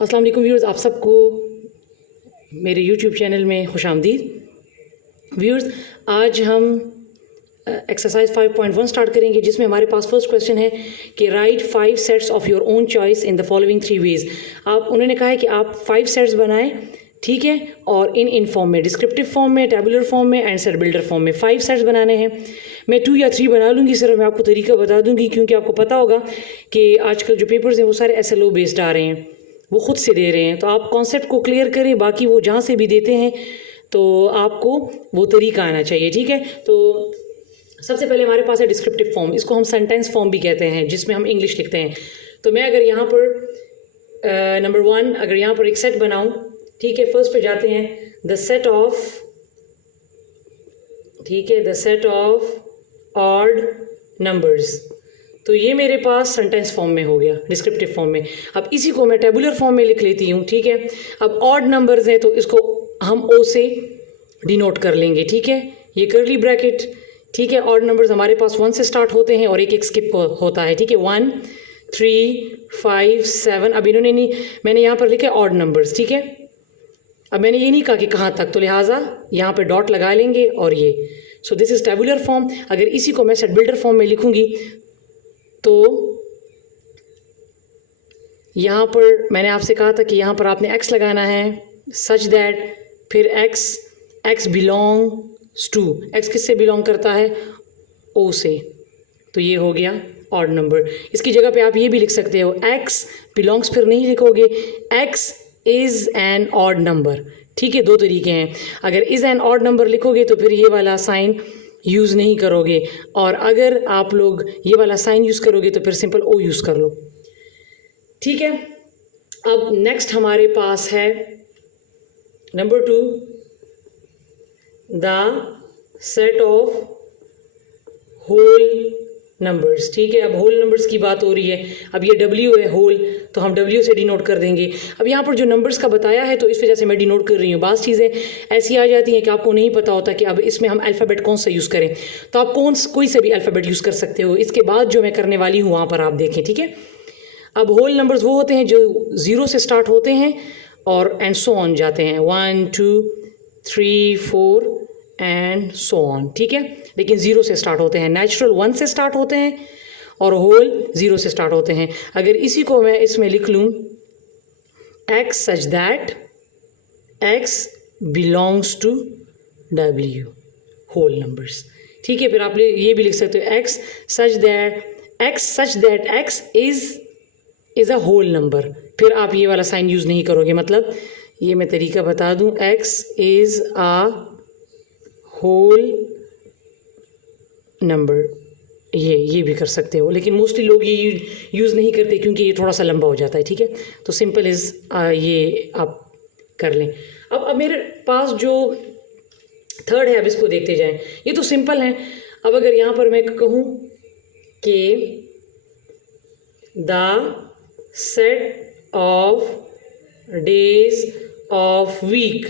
अस्सलाम वालेकुम व्यूअर्स, आप सबको मेरे यूट्यूब चैनल में खुशामदीद। व्यूअर्स, आज हम एक्सरसाइज 5.1 स्टार्ट करेंगे, जिसमें हमारे पास फर्स्ट क्वेश्चन है कि write 5 sets of your own choice in the following 3 ways. उन्होंने कहा है कि आप 5 सेट्स बनाएं, ठीक है, और इन फॉर्म में, डिस्क्रिप्टिव फॉर्म में, टेबुलर फॉर्म में एंड सेट बिल्डर फॉर्म में 5 सेट्स बनाने हैं। मैं 2 या 3 बना लूँगी, सिर्फ मैं आपको तरीका बता दूँगी, क्योंकि आपको पता होगा कि आजकल जो पेपर्स हैं वो सारे SLO बेस्ड आ रहे हैं, वो ख़ुद से दे रहे हैं। तो आप कॉन्सेप्ट को क्लियर करें, बाकी वो जहाँ से भी देते हैं तो आपको वो तरीका आना चाहिए, ठीक है। तो सबसे पहले हमारे पास है डिस्क्रिप्टिव फॉर्म, इसको हम सेंटेंस फॉर्म भी कहते हैं, जिसमें हम इंग्लिश लिखते हैं। तो मैं अगर यहाँ पर नंबर 1 अगर यहाँ पर एक सेट बनाऊँ, ठीक है, फर्स्ट पे जाते हैं, द सेट ऑफ, ठीक है, the set of odd numbers. तो ये मेरे पास सेंटेंस फॉर्म में हो गया, डिस्क्रिप्टिव फॉर्म में। अब इसी को मैं टेबुलर फॉर्म में लिख लेती हूँ, ठीक है। अब ऑड नंबर्स हैं तो इसको हम O से डिनोट कर लेंगे, ठीक है, ये करली ब्रैकेट, ठीक है। ऑड नंबर्स हमारे पास 1 से स्टार्ट होते हैं और एक स्किप होता है, ठीक है, 1 3 5 7। अब इन्होंने नहीं, मैंने यहाँ पर लिखा ऑड नंबर्स, ठीक है। अब मैंने ये नहीं कहा कि कहाँ तक, तो लिहाजा यहाँ पे डॉट लगा लेंगे और ये, so this is tabular form. अगर इसी को मैं सेट बिल्डर फॉर्म में लिखूँगी तो यहाँ पर मैंने आपसे कहा था कि यहाँ पर आपने x लगाना है, सच दैट, फिर x बिलोंग्स टू, x किससे बिलोंग करता है, O से। तो ये हो गया ऑड नंबर। इसकी जगह पे आप ये भी लिख सकते हो, x बिलोंग्स, फिर नहीं लिखोगे, x is an odd number, ठीक है। 2 तरीके हैं, अगर इज़ एन ऑड नंबर लिखोगे तो फिर ये वाला साइन यूज़ नहीं करोगे, और अगर आप लोग ये वाला साइन यूज़ करोगे तो फिर सिंपल O यूज़ कर लो, ठीक है। अब नेक्स्ट हमारे पास है number 2, the set of whole numbers, ठीक है। अब होल नंबर्स की बात हो रही है, अब ये W है होल, तो हम W से डिनोट कर देंगे। अब यहाँ पर जो नंबर्स का बताया है तो इस वजह से मैं डिनोट कर रही हूँ। बात चीज़ें ऐसी आ जाती हैं कि आपको नहीं पता होता कि अब इसमें हम अल्फ़ाबेट कौन सा यूज़ करें, तो आप कोई से भी अल्फ़ाबेट यूज़ कर सकते हो। इसके बाद जो मैं करने वाली हूँ वहाँ पर आप देखें, ठीक है। अब होल नंबर्स वो होते हैं जो 0 से स्टार्ट होते हैं और एंड सो ऑन जाते हैं, 1 2 3 4 एंड सो ऑन, ठीक है, लेकिन 0 से स्टार्ट होते हैं। नेचुरल 1 से स्टार्ट होते हैं और होल 0 से स्टार्ट होते हैं। अगर इसी को मैं इसमें लिख लूँ, x such that x belongs to W, whole numbers, ठीक है। फिर आप ये भी लिख सकते हो, x such that x is a whole number, फिर आप ये वाला साइन यूज़ नहीं करोगे, मतलब ये मैं तरीका बता दूँ, x is a whole number, ये भी कर सकते हो, लेकिन मोस्टली लोग ये यूज़ नहीं करते क्योंकि ये थोड़ा सा लंबा हो जाता है, ठीक है। तो सिंपल इज़ ये आप कर लें। अब मेरे पास जो थर्ड है, अब इसको देखते जाएं, ये तो सिंपल है। अब अगर यहाँ पर मैं कहूँ कि the set of days of week,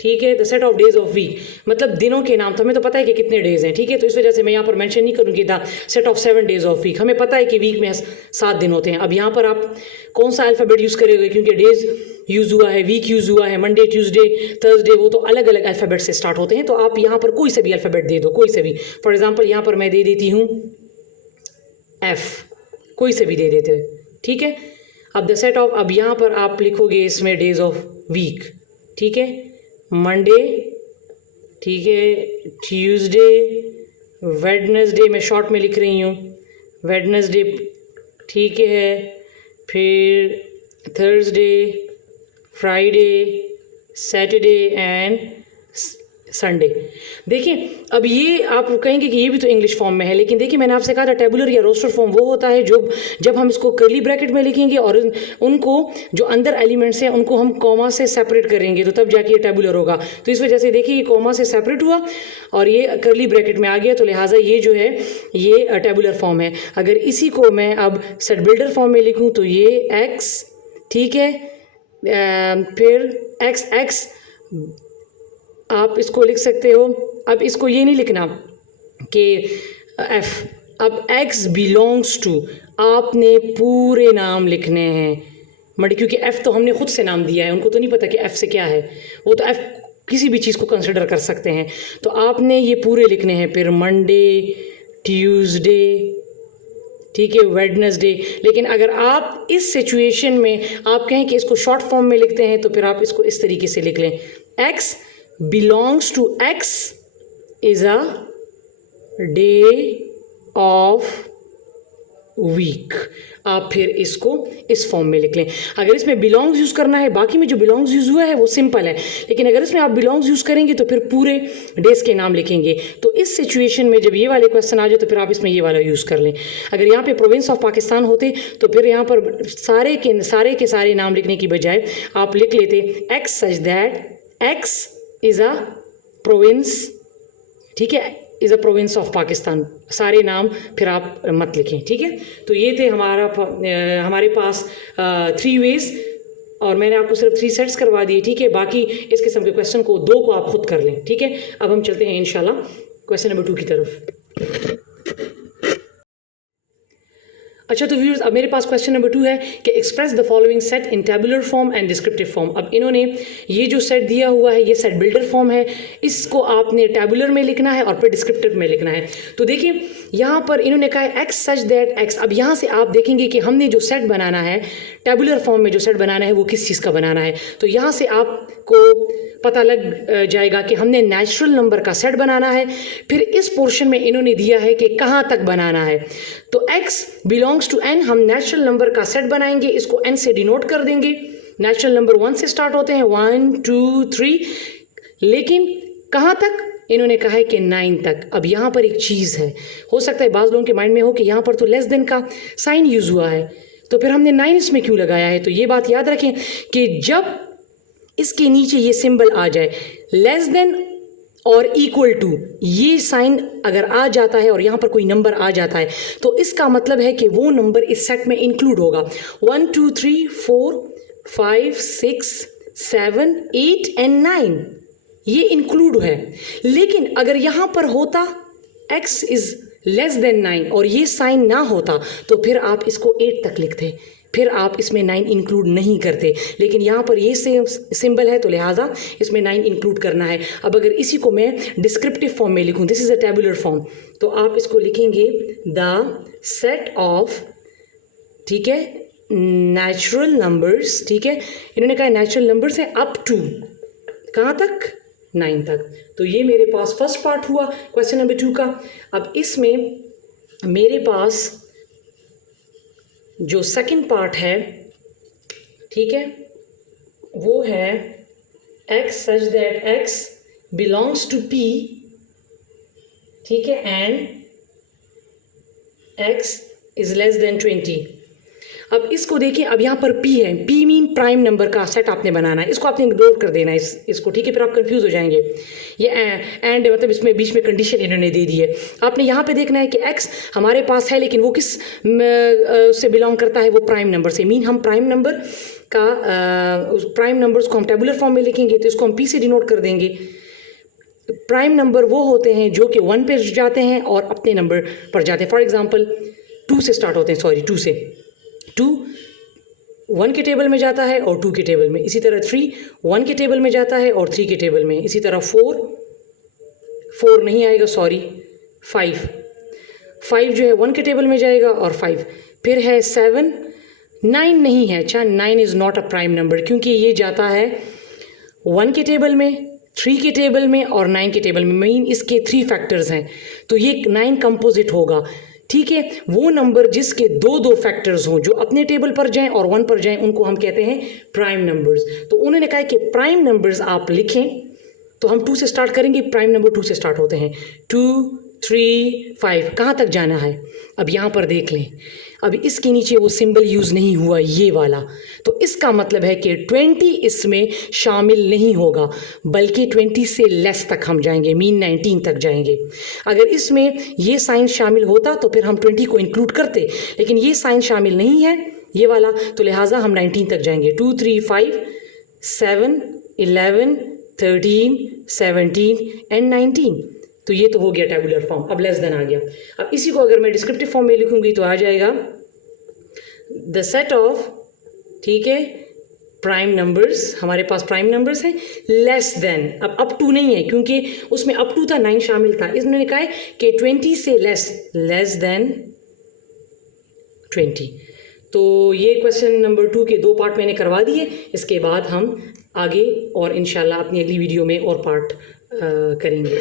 ठीक है, the set of days of week, मतलब दिनों के नाम। तो हमें तो पता है कि कितने डेज हैं, ठीक है, तो इस वजह से मैं यहाँ पर मेंशन नहीं करूँगी the set of 7 days of week. हमें पता है कि वीक में 7 दिन होते हैं। अब यहाँ पर आप कौन सा अल्फ़ाबेट यूज़ करेंगे, क्योंकि डेज यूज़ हुआ है, वीक यूज़ हुआ है, मंडे ट्यूसडे थर्सडे, वो तो अलग अलग अल्फ़ाबेट से स्टार्ट होते हैं। तो आप यहाँ पर कोई से भी अल्फ़ाबेट दे दो, कोई से भी। फॉर एग्ज़ाम्पल यहाँ पर मैं दे देती हूँ F, कोई से भी दे देते हैं, ठीक है। अब द सेट ऑफ, अब यहाँ पर आप लिखोगे इसमें डेज ऑफ वीक, ठीक है, मंडे, ठीक है, ट्यूसडे, वेडनेसडे, मैं शॉर्ट में लिख रही हूँ, वेडनेसडे, ठीक है, फिर Thursday, Friday, Saturday and Sunday. देखिए, अब ये आप कहेंगे कि ये भी तो इंग्लिश फॉर्म में है, लेकिन देखिए मैंने आपसे कहा था टेबुलर या रोस्टर फॉर्म वो होता है जो जब हम इसको कर्ली ब्रैकेट में लिखेंगे और उनको जो अंदर एलिमेंट्स हैं उनको हम कॉमा से सेपरेट करेंगे, तो तब जाके ये टेबुलर होगा। तो इस वजह से देखिए ये कॉमा से सेपरेट हुआ और ये कर्ली ब्रैकेट में आ गया, तो लिहाजा ये जो है ये टेबुलर फॉर्म है। अगर इसी को मैं अब सेट बिल्डर फॉर्म में लिखूँ तो ये x, ठीक है, फिर x आप इसको लिख सकते हो। अब इसको ये नहीं लिखना कि F, अब x बिलोंग्स टू, आपने पूरे नाम लिखने हैं, मंडे, क्योंकि एफ़ तो हमने खुद से नाम दिया है, उनको तो नहीं पता कि एफ़ से क्या है, वो तो एफ़ किसी भी चीज़ को कंसिडर कर सकते हैं। तो आपने ये पूरे लिखने हैं, फिर मंडे, ट्यूसडे, ठीक है, वेडनेसडे। लेकिन अगर आप इस सिचुएशन में आप कहें कि इसको शॉर्ट फॉर्म में लिखते हैं तो फिर आप इसको इस तरीके से लिख लें, x belongs to x is a day of week. आप फिर इसको इस फॉर्म में लिख लें। अगर इसमें बिलोंग्स यूज़ करना है, बाकी में जो बिलोंग्स यूज़ हुआ है वो सिंपल है, लेकिन अगर इसमें आप बिलोंग्स यूज़ करेंगे तो फिर पूरे डेज के नाम लिखेंगे। तो इस सिचुएशन में जब ये वाले क्वेश्चन आ जाए तो फिर आप इसमें ये वाला यूज़ कर लें। अगर यहाँ पे प्रोविंस ऑफ पाकिस्तान होते तो फिर यहाँ पर सारे के सारे नाम लिखने की बजाय आप लिख लेते x such that x is a province, ठीक है, is a province of Pakistan. सारे नाम फिर आप मत लिखें, ठीक है। तो ये थे हमारे पास 3 वेज, और मैंने आपको सिर्फ 3 सेट्स करवा दिए, ठीक है। बाकी इस किस्म के क्वेश्चन को 2 को आप खुद कर लें, ठीक है। अब हम चलते हैं इंशाल्लाह क्वेश्चन नंबर 2 की तरफ। अच्छा, तो व्यूअर्स, अब मेरे पास क्वेश्चन नंबर 2 है कि express the following set in tabular form and descriptive form. अब इन्होंने ये जो सेट दिया हुआ है ये सेट बिल्डर फॉर्म है, इसको आपने टेबुलर में लिखना है और फिर डिस्क्रिप्टिव में लिखना है। तो देखिए यहाँ पर इन्होंने कहा है एक्स सच दैट एक्स। अब यहाँ से आप देखेंगे कि हमने जो सेट बनाना है टेबुलर फॉर्म में, जो सेट बनाना है वो किस चीज़ का बनाना है। तो यहाँ से आपको पता लग जाएगा कि हमने नेचुरल नंबर का सेट बनाना है। फिर इस पोर्शन में इन्होंने दिया है कि कहाँ तक बनाना है। तो x बिलोंग्स टू n, हम नेचुरल नंबर का सेट बनाएंगे, इसको n से डिनोट कर देंगे। नेचुरल नंबर 1 से स्टार्ट होते हैं, 1 2 3, लेकिन कहाँ तक इन्होंने कहा है कि 9 तक। अब यहाँ पर एक चीज़ है, हो सकता है बाज़ लोगों के माइंड में हो कि यहाँ पर तो लेस देन का साइन यूज़ हुआ है, तो फिर हमने 9 इसमें क्यों लगाया है। तो ये बात याद रखें कि जब इसके नीचे ये सिंबल आ जाए लेस देन और इक्वल टू, ये साइन अगर आ जाता है और यहाँ पर कोई नंबर आ जाता है तो इसका मतलब है कि वो नंबर इस सेट में इंक्लूड होगा। 1 2 3 4 5 6 7 8 एंड 9 ये इंक्लूड है। लेकिन अगर यहाँ पर होता x इज़ लेस देन 9 और ये साइन ना होता तो फिर आप इसको 8 तक लिखते, फिर आप इसमें 9 इंक्लूड नहीं करते। लेकिन यहाँ पर ये सेम सिंबल है तो लिहाजा इसमें 9 इंक्लूड करना है। अब अगर इसी को मैं डिस्क्रिप्टिव फॉर्म में लिखूँ, this is a tabular form, तो आप इसको लिखेंगे द सेट ऑफ, ठीक है, नेचुरल नंबर्स, ठीक है। इन्होंने कहा नेचुरल नंबर्स है अप टू कहाँ तक, 9 तक। तो ये मेरे पास फर्स्ट पार्ट हुआ क्वेश्चन नंबर 2 का। अब इसमें मेरे पास जो सेकंड पार्ट है, ठीक है, वो है x such that x belongs to p, ठीक है, and x is less than 20। अब इसको देखिए, अब यहाँ पर p है, p मीन प्राइम नंबर का सेट आपने बनाना है, इसको आपने इग्नोर कर देना है इसको, ठीक है, फिर आप कंफ्यूज हो जाएंगे। ये एंड मतलब इसमें बीच में कंडीशन इन्होंने दे दी है। आपने यहाँ पे देखना है कि x हमारे पास है लेकिन वो किस से बिलोंग करता है, वो प्राइम नंबर से। मीन हम प्राइम नंबर का उस प्राइम नंबर्स को हम टेबुलर फॉर्म में लिखेंगे तो इसको हम p से डिनोट कर देंगे। प्राइम नंबर वो होते हैं जो कि 1 पे जाते हैं और अपने नंबर पर जाते हैं। फॉर एग्जाम्पल 2 से स्टार्ट होते हैं, सॉरी 2 से, 2 1 के टेबल में जाता है और 2 के टेबल में, इसी तरह 3 1 के टेबल में जाता है और 3 के टेबल में, इसी तरह 4 नहीं आएगा, सॉरी 5 जो है 1 के टेबल में जाएगा और 5, फिर है 7 9 नहीं है। अच्छा, 9 is not a prime number क्योंकि ये जाता है 1 के टेबल में, 3 के टेबल में और 9 के टेबल में। मीन इसके 3 फैक्टर्स हैं तो ये 9 कंपोजिट होगा, ठीक है। वो नंबर जिसके 2 फैक्टर्स हों, जो अपने टेबल पर जाएं और 1 पर जाएं, उनको हम कहते हैं प्राइम नंबर्स। तो उन्होंने कहा कि प्राइम नंबर्स आप लिखें, तो हम 2 से स्टार्ट करेंगे, प्राइम नंबर 2 से स्टार्ट होते हैं, 2 3 5, कहाँ तक जाना है। अब यहाँ पर देख लें, अब इसके नीचे वो सिंबल यूज़ नहीं हुआ ये वाला, तो इसका मतलब है कि 20 इसमें शामिल नहीं होगा, बल्कि 20 से लेस तक हम जाएंगे, मीन 19 तक जाएंगे। अगर इसमें ये साइन शामिल होता तो फिर हम 20 को इंक्लूड करते, लेकिन ये साइन शामिल नहीं है ये वाला, तो लिहाजा हम 19 तक जाएंगे। 2 3 5 7 11 13 17 एंड 19। तो ये तो हो गया टेबुलर फॉर्म। अब लेस देन आ गया। अब इसी को अगर मैं डिस्क्रिप्टिव फॉर्म में लिखूंगी तो आ जाएगा द सेट ऑफ, ठीक है, प्राइम नंबर्स, हमारे पास प्राइम नंबर्स हैं, लेस देन, अब अप टू नहीं है क्योंकि उसमें अप टू था, 9 शामिल था, इसने कहा है कि 20 से लेस देन 20। तो ये क्वेश्चन नंबर 2 के 2 पार्ट मैंने करवा दिए। इसके बाद हम आगे और इंशाल्लाह अपनी अगली वीडियो में और पार्ट करेंगे।